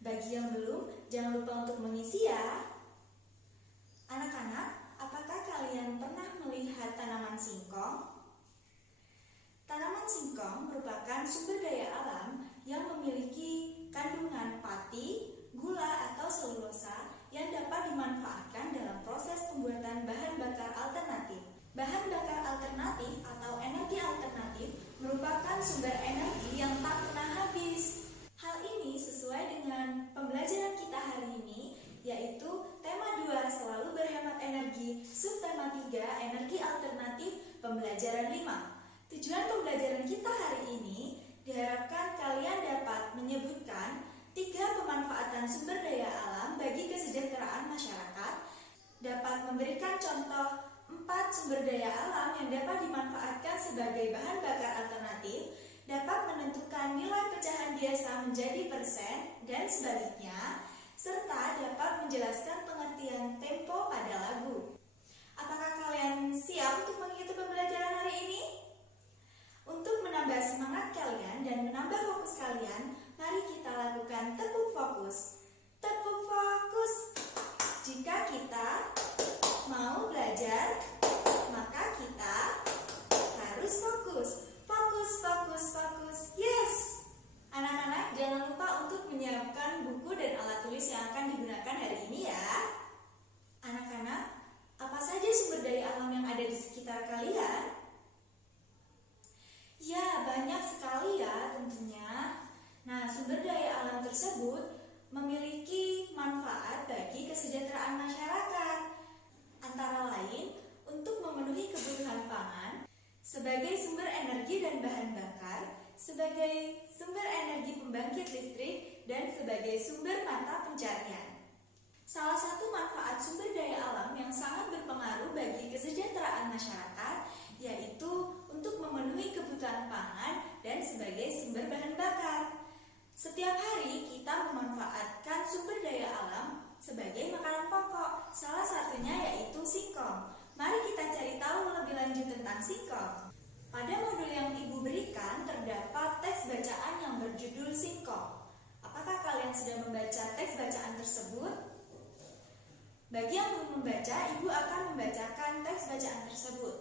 Bagi yang belum, jangan lupa untuk mengisi ya. Anak-anak, apakah kalian pernah melihat tanaman singkong? Tanaman singkong merupakan sumber daya alam yang memiliki kandungan pati, gula atau selulosa yang dapat dimanfaatkan dalam proses pembuatan bahan bakar alternatif. Bahan bakar alternatif atau energi alternatif merupakan sumber energi yang tak pernah habis. Hal ini sesuai dengan pembelajaran kita hari ini, yaitu tema 2 selalu berhemat energi, subtema 3 energi alternatif, pembelajaran 5. Tujuan pembelajaran kita hari ini diharapkan kalian dapat menyebutkan 3 pemanfaatan sumber daya alam bagi kesejahteraan masyarakat, dapat memberikan contoh 4 sumber daya alam yang dapat dimanfaatkan sebagai bahan bakar alternatif, dapat menentukan nilai pecahan biasa menjadi persen dan sebaliknya, serta dapat menjelaskan pengertian tempo pada lagu. Apakah kalian siap untuk mengikuti pembelajaran hari ini? Untuk menambah semangat kalian dan menambah fokus kalian, mari kita lakukan tepuk fokus. Tepuk fokus. Jika kita mau belajar, maka kita harus fokus. Fokus, fokus, fokus. Yes! Anak-anak, jangan lupa untuk menyiapkan buku dan alat tulis yang akan digunakan hari ini ya. Anak-anak, apa saja sumber daya alam yang ada di sekitar kalian? Ya, banyak sekali ya tentunya. Nah, sumber daya alam tersebut memiliki manfaat bagi kesejahteraan masyarakat. Antara lain, untuk memenuhi kebutuhan pangan, sebagai sumber energi dan bahan bakar, sebagai sumber energi pembangkit listrik, dan sebagai sumber mata pencarian. Salah satu manfaat sumber daya alam yang sangat berpengaruh bagi kesejahteraan masyarakat yaitu untuk memenuhi kebutuhan pangan dan sebagai sumber bahan bakar. Setiap hari kita memanfaatkan sumber daya alam sebagai makanan pokok, salah satunya yaitu singkong. Mari kita cari tahu lebih lanjut tentang singkong. Pada modul yang Ibu berikan terdapat teks bacaan yang berjudul singkong. Apakah kalian sudah membaca teks bacaan tersebut? Bagi yang belum membaca, Ibu akan membacakan teks bacaan tersebut.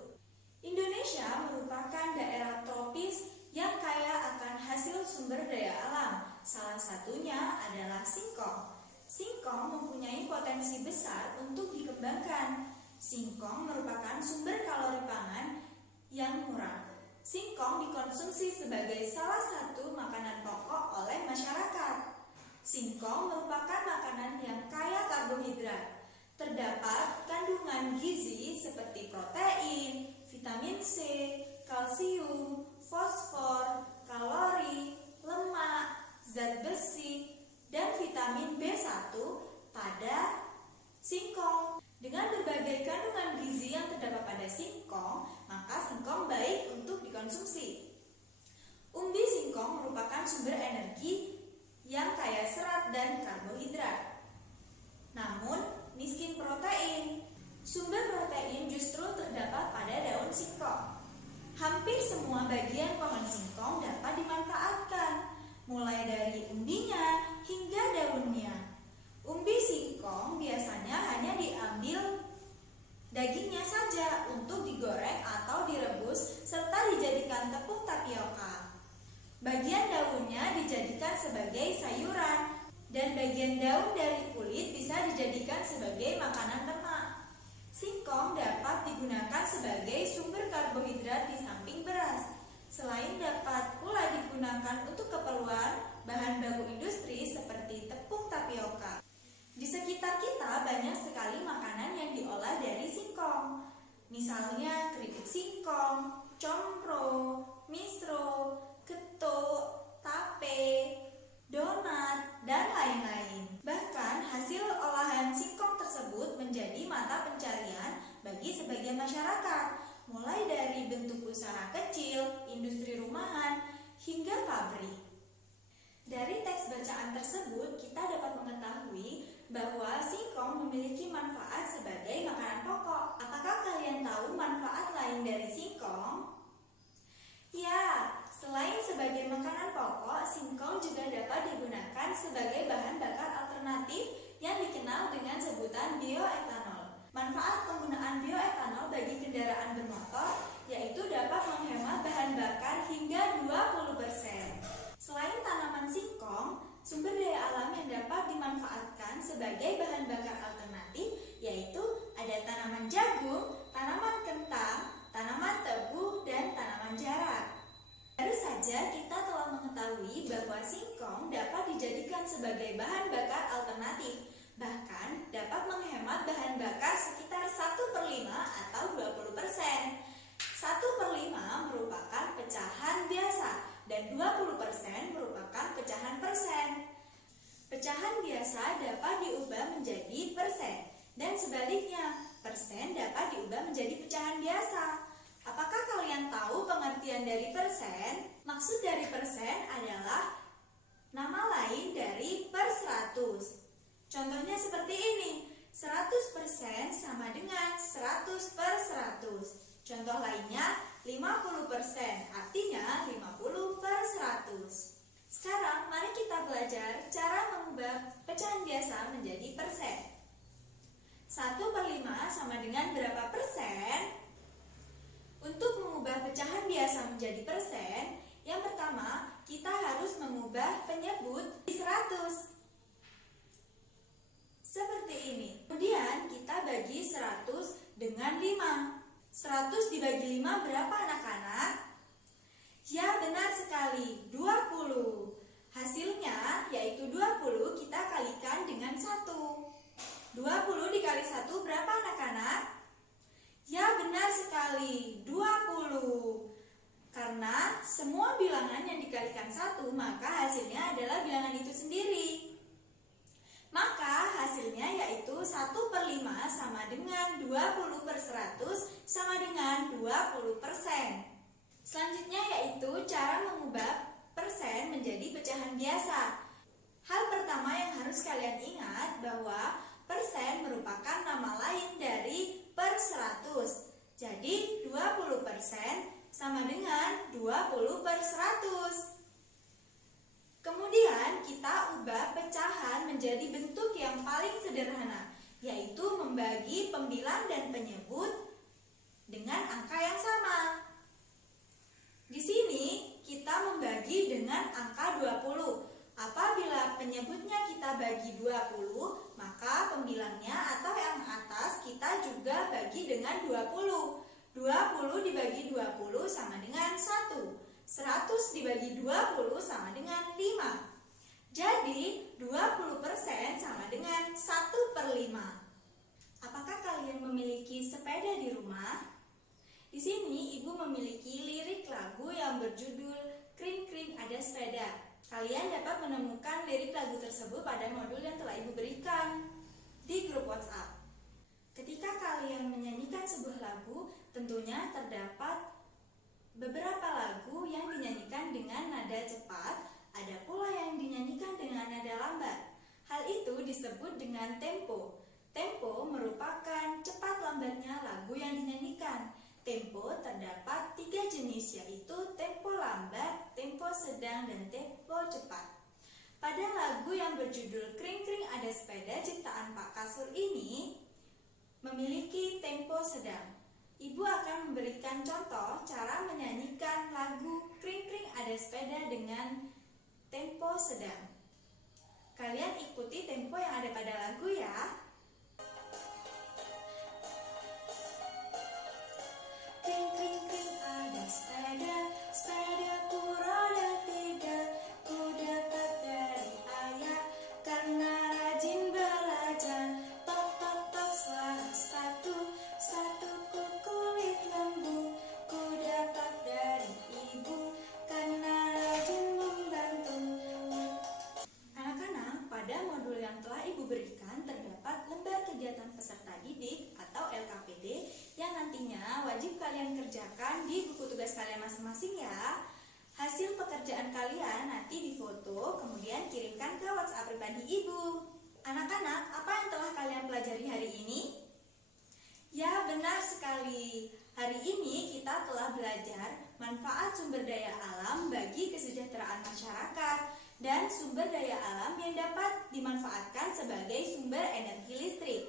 Indonesia merupakan daerah tropis yang kaya akan hasil sumber daya alam. Salah satunya adalah singkong. Singkong mempunyai potensi besar untuk dikembangkan. Singkong merupakan sumber kalori pangan yang murah. Singkong dikonsumsi sebagai salah satu makanan pokok oleh masyarakat. Singkong merupakan makanan yang kaya karbohidrat. Terdapat kandungan gizi seperti protein, vitamin C, kalsium, fosfor, kalori, lemak, zat besi, dan vitamin B1 pada singkong. Dengan berbagai kandungan gizi yang terdapat pada singkong, maka singkong baik untuk dikonsumsi. Umbi singkong merupakan sumber energi yang kaya serat dan karbohidrat. Namun, miskin protein. Sumber protein justru terdapat pada daun singkong. Hampir semua bagian pohon singkong dapat dimanfaatkan, mulai dari umbinya hingga daunnya. Umbi singkong biasanya hanya diambil dagingnya saja untuk digoreng atau direbus serta dijadikan tepung tapioka. Bagian daunnya dijadikan sebagai sayuran dan bagian daun dari kulit bisa dijadikan sebagai makanan lemak. Singkong dapat digunakan sebagai sumber karbohidrat di samping beras. Selain dapat pula digunakan untuk keperluan bahan baku industri seperti tepung tapioka. Di sekitar kita banyak sekali makanan yang diolah dari singkong. Misalnya keripik singkong, combro, misro, getuk, tape, donat, dan lain-lain. Bahkan hasil olahan singkong tersebut menjadi mata pencarian bagi sebagian masyarakat, mulai dari bentuk usaha kecil, industri rumahan, hingga pabrik. Dari teks bacaan tersebut, kita dapat mengetahui bahwa singkong memiliki manfaat sebagai makanan pokok. Apakah kalian tahu manfaat lain dari singkong? Ya, selain sebagai makanan pokok, singkong juga dapat digunakan sebagai bahan bakar alternatif yang dikenal dengan sebutan bioetanol. Manfaat penggunaan bioetanol bagi kendaraan bermotor yaitu dapat menghemat bahan bakar hingga 20%. Selain tanaman singkong, sumber daya alam yang dapat dimanfaatkan sebagai bahan bakar alternatif yaitu ada tanaman jagung, tanaman kentang, tanaman tebu, dan tanaman jarak. Baru saja kita telah mengetahui bahwa singkong dapat dijadikan sebagai bahan bakar alternatif, bahkan dapat menghemat bahan bakar sekitar 1/5 atau 20%. 1/5 merupakan pecahan biasa dan 20% merupakan pecahan persen. Pecahan biasa dapat diubah menjadi persen dan sebaliknya, persen dapat diubah menjadi pecahan biasa. Apakah kalian tahu pengertian dari persen? Maksud dari persen adalah nama lain dari per 100. Contohnya seperti ini, 100% sama dengan 100/100. Contoh lainnya, 50%, artinya 50/100. Sekarang, mari kita belajar cara mengubah pecahan biasa menjadi persen. 1/5 sama dengan berapa persen? Untuk mengubah pecahan biasa menjadi persen, yang pertama, kita harus mengubah penyebut di 100. Seperti ini. Kemudian, kita bagi 100 dengan 5. 100 dibagi 5 berapa anak-anak? Ya, benar sekali, 20. Hasilnya yaitu 20 kita kalikan dengan 1. 20 dikali 1 berapa anak-anak? Ya, benar sekali, 20. Karena semua bilangan yang dikalikan 1, maka hasilnya adalah bilangan itu sendiri. Maka hasilnya yaitu 1/5 sama dengan 20/100 sama dengan 20%. Selanjutnya yaitu cara mengubah persen menjadi pecahan biasa. Hal pertama yang harus kalian ingat bahwa persen merupakan nama lain dari per 100. Jadi 20% sama dengan 20/100. Kemudian kita ubah pecahan menjadi bentuk yang paling sederhana, yaitu membagi pembilang dan penyebut dengan angka yang sama. Di sini kita membagi dengan angka 20. Apabila penyebutnya kita bagi 20, maka pembilangnya atau yang atas kita juga bagi dengan 20. 20 dibagi 20 sama dengan 1. 100 dibagi 20 sama dengan 5. Jadi 20% sama dengan 1/5. Apakah kalian memiliki sepeda di rumah? Di sini ibu memiliki lirik lagu yang berjudul Kring Kring Ada Sepeda. Kalian dapat menemukan lirik lagu tersebut pada modul yang telah ibu berikan di grup WhatsApp. Ketika kalian menyanyikan sebuah lagu, tentunya terdapat beberapa lagu yang dinyanyikan dengan nada cepat, ada pula yang dinyanyikan dengan nada lambat. Hal itu disebut dengan tempo. Tempo merupakan cepat lambatnya lagu yang dinyanyikan. Tempo terdapat 3 jenis, yaitu tempo lambat, tempo sedang, dan tempo cepat. Pada lagu yang berjudul Kring Kring Ada Sepeda ciptaan Pak Kasur ini memiliki tempo sedang. Ibu akan memberikan contoh cara menyanyikan lagu Kring Kring Ada Sepeda dengan tempo sedang. Kalian ikuti tempo yang ada pada lagu ya. Kring kring kring ada sepeda, sepedaku roda 3. Ku dapat dari ayah karena rajin belajar. Tok tok tok suara sepatu, sepatuku kulit lembu. Ku dapat dari ibu karena rajin membantu. Anak-anak, pada modul yang telah ibu berikan terdapat lembar kegiatan peserta didik atau LKPD yang nantinya wajib kalian kerjakan di buku tugas kalian masing-masing ya. Hasil pekerjaan kalian nanti difoto, kemudian kirimkan ke WhatsApp pribadi ibu. Anak-anak, apa yang telah kalian pelajari hari ini? Ya, benar sekali. Hari ini kita telah belajar manfaat sumber daya alam bagi kesejahteraan masyarakat. dan sumber daya alam yang dapat dimanfaatkan sebagai sumber energi listrik.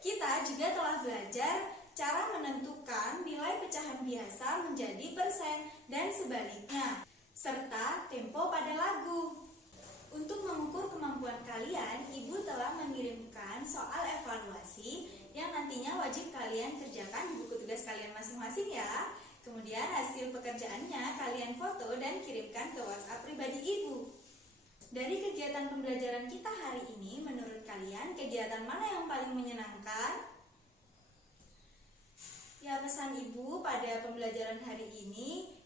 Kita juga telah belajar cara menentukan nilai pecahan biasa menjadi persen dan sebaliknya, serta tempo pada lagu. Untuk mengukur kemampuan kalian, Ibu telah mengirimkan soal evaluasi yang nantinya wajib kalian kerjakan di buku tugas kalian masing-masing ya. Kemudian hasil pekerjaannya kalian foto dan kirimkan ke WhatsApp pribadi Ibu. Dari kegiatan pembelajaran kita hari ini, menurut kalian kegiatan mana yang paling menyenangkan? Ya, pesan Ibu pada pembelajaran hari ini,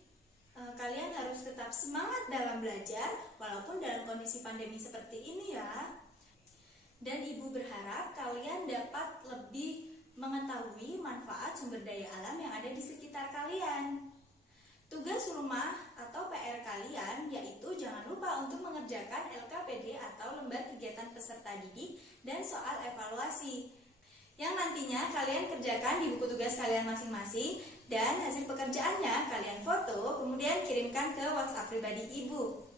kalian harus tetap semangat dalam belajar walaupun dalam kondisi pandemi seperti ini ya. Dan Ibu berharap kalian dapat lebih mengetahui manfaat sumber daya alam yang ada di sekitar kalian. Tugas rumah atau PR kalian yaitu jangan lupa untuk mengerjakan LKPD atau lembar kegiatan peserta didik dan soal evaluasi yang nantinya kalian kerjakan di buku tugas kalian masing-masing, dan hasil pekerjaannya kalian foto kemudian kirimkan ke WhatsApp pribadi Ibu.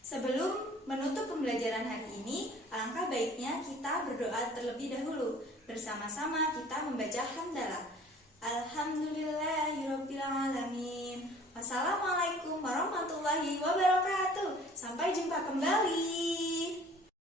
Sebelum menutup pembelajaran hari ini, alangkah baiknya kita berdoa terlebih dahulu. Bersama-sama kita membaca hamdalah. Alhamdulillahirabbil alamin. Wassalamualaikum warahmatullahi wabarakatuh. Sampai jumpa kembali.